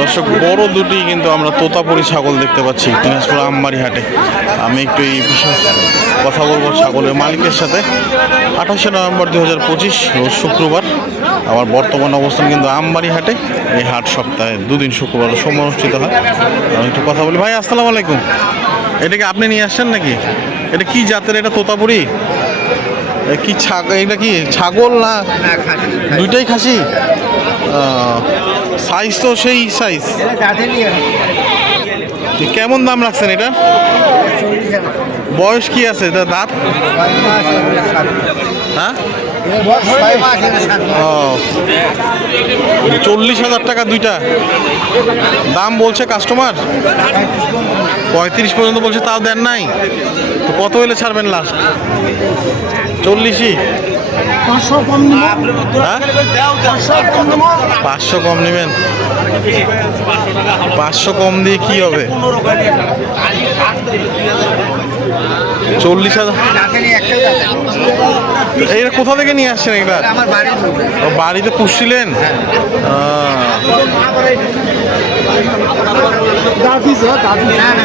দর্শক বড় দুটি কিন্তু আমরা তোতাপুরি ছাগল দেখতে পাচ্ছি দিনাজপুর আমবাড়ি হাটে। আমি একটু এই বিষয়ে কথা বলব ছাগলের মালিকের সাথে। আঠাশে নভেম্বর দু হাজার পঁচিশ রোজ শুক্রবার। আমার বর্তমান অবস্থান কিন্তু আমবাড়ি হাটে। এই হাট সপ্তাহে দুদিন শুক্রবার সময় অনুষ্ঠিত হয়। আমি একটু কথা বলি। ভাই আসসালামু আলাইকুম। এটাকে আপনি নিয়ে আসছেন নাকি? এটা কি জাতের? এটা তোতাপুরি? কি ছাগল এটা কি ছাগল না? দুইটাই খাসি? সাইজ তো সেই সাইজ কেমন দাম রাখছেন এটা? বয়স কি আছে এটা দাঁত? হ্যাঁ? ও। চল্লিশ হাজার টাকা দুইটা। দাম বলছে কাস্টমার পঁয়ত্রিশ পর্যন্ত বলছে তাও দেন নাই। তো কত হলে ছাড়বেন লাস্ট চল্লিশই? পাঁচশো কম হ্যাঁ? পাঁচশো কম নেবেন? পাঁচশো কম দিয়ে কি হবে? চল্লিশ হাজার। এইটা কোথা থেকে নিয়ে আসছেন এটা ও, বাড়িতে পুষছিলেন? আহ, দাদি স্যার দাদি না না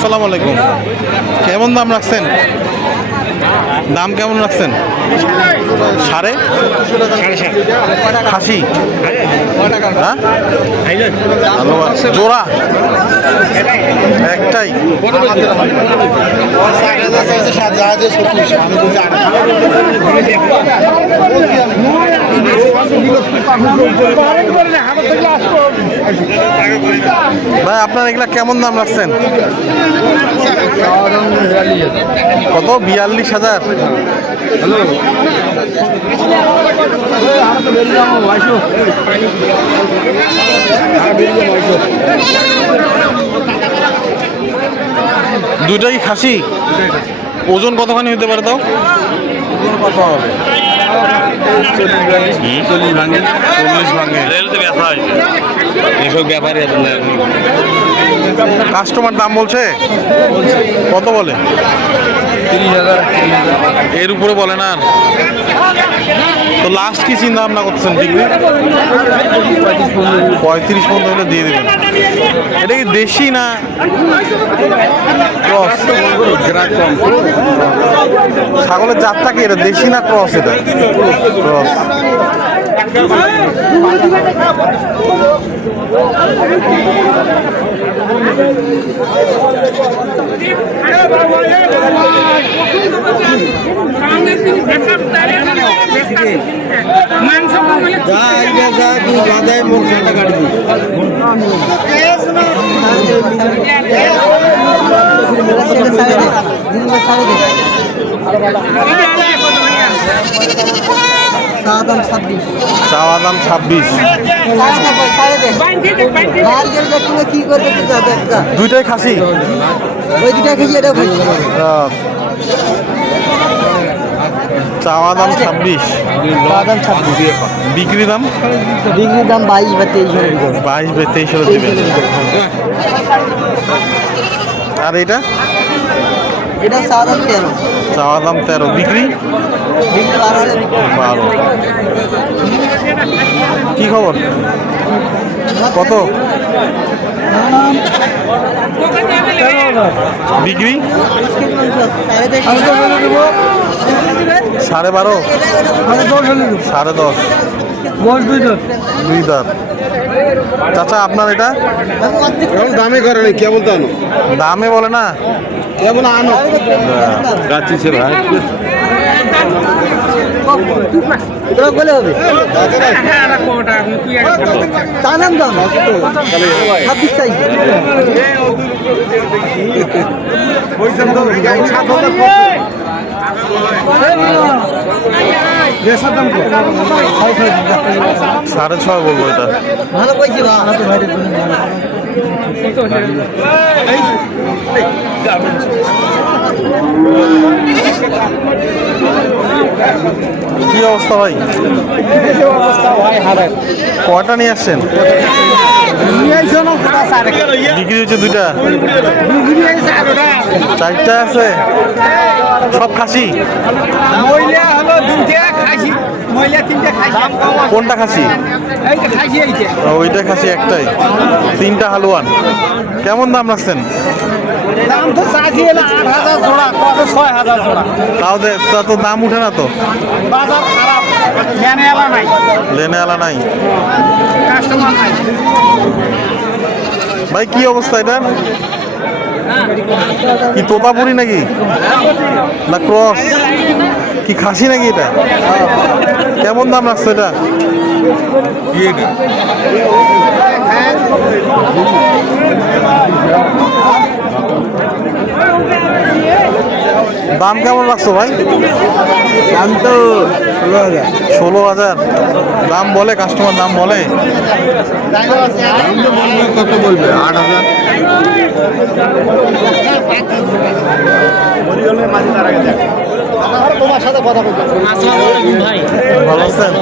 আসসালামু আলাইকুম। কেমন দাম রাখছেন? দাম কেমন রাখছেন? সাড়ে? খাসি? হ্যাঁ। জোড়া? একটাই। ভাই, আপনার এগুলা কেমন দাম রাখছেন? কত? বিয়াল্লিশ হাজার? দুইটাই খাসি? ওজন কতখানি হতে পারে তাও? কত হবে? চল্লিশ ভাঙে চল্লিশ ভাঙে এসব কাস্টমার দাম বলছে? কত বলে? এর উপরে বলে না? তো লাস্ট কি চিন্তা ভাবনা করছেন বিক্রি পঁয়ত্রিশ পর্যন্ত হলে দিয়ে দেবেন। এটা কি দেশি না ক্রস ছাগলের জাতটা কি এটা দেশি না ক্রস এটা? ক্রস গাদায় মোট কাটা কাটবি সাদাম ছাব্বিশ চাওয়া দাম ছাব্বিশ। কি করবে দুইটাই খাসি? ওই খেয়ে এটাও খাই চাওয়া দাম ছাব্বিশ। সাদাম ছাব্বিশ বিক্রি দাম? বিক্রির দাম বাইশ বা তেইশ বিক্রি। বাইশ বা তেইশ বিক্রি। আর এটা? এটা সাদাম তেরো। চাওয়া দাম তেরো। বিক্রি বিক্রি? বারো কি খবর? কত? বিক্রি সাড়ে বারো? সাড়ে দশ। দুই দাঁত। চাচা আপনার এটা? দামে করে নাই কে তো দামে বলে না? কে বলে আনো। সে ভাই। তোরা বলে হবে তা নাম দাম ছাব্বিশ চাইছে পয়সা তো সাড়ে ছয় বলব এটা ভালো কইছি বা কি অবস্থা ভাই? কয়টা নিয়ে আসছেন? বিক্রি হচ্ছে দুইটা? চারটা আছে? সব খাসি? কোনটা খাসি? ওইটা খাসি একটাই। তিনটা হালুয়ান। কেমন দাম রাখছেন? দাম তো চাষি আট হাজার জোড়া কত ছয় হাজার জোড়া। তাও তা তো দাম উঠে না তো। বাজার খারাপ এলা নাই। লেনে আলা নাই। কাস্টমার নাই। ভাই কি অবস্থা এটা? কি তোতাপুরি নাকি? না ক্রস? কি খাসি নাকি এটা? কেমন দাম রাখছে এটা? দাম কেমন রাখছো ভাই? দাম তো ষোলো হাজার। দাম বলে কাস্টমার দাম বলে? কত বলবে? আট হাজার। তোমার সাথে কথা বলতে ভালো আছেন?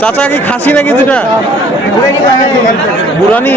চাচা কি খাসি নাকি দুটা? বুড়ানি?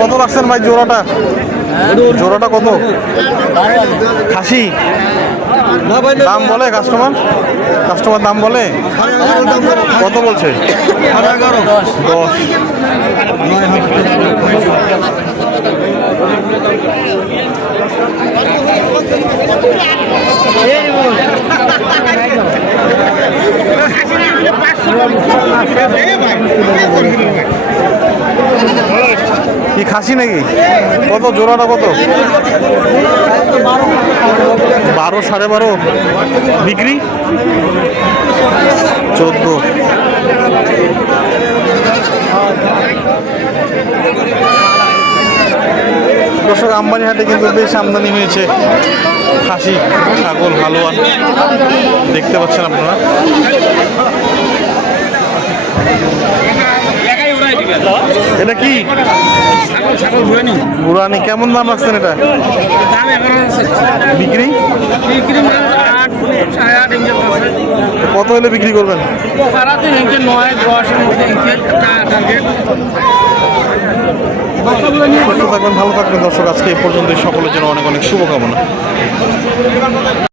কত রাখছেন ভাই জোড়াটা? জোড়াটা কত? খাসি? দাম বলে কাস্টমার? কাস্টমার দাম বলে? কত বলছে? দশ। খাসি নাকি? কত, জোড়াটা কত? বারো, সাড়ে বারো। বিক্রি? চোদ্দ। দর্শক, আম্বানি হাটে কিন্তু বেশ আমদানি হয়েছে। খাসি, ছাগল হালুয়ান দেখতে পাচ্ছেন আপনারা? এটা কি? বুড়ানি কেমন দাম রাখছেন এটা? বিক্রি? কত হলে বিক্রি করবেন? সুস্থ থাকবেন ভালো থাকবেন দর্শক আজকে এই পর্যন্ত সকলের জন্য অনেক অনেক শুভকামনা।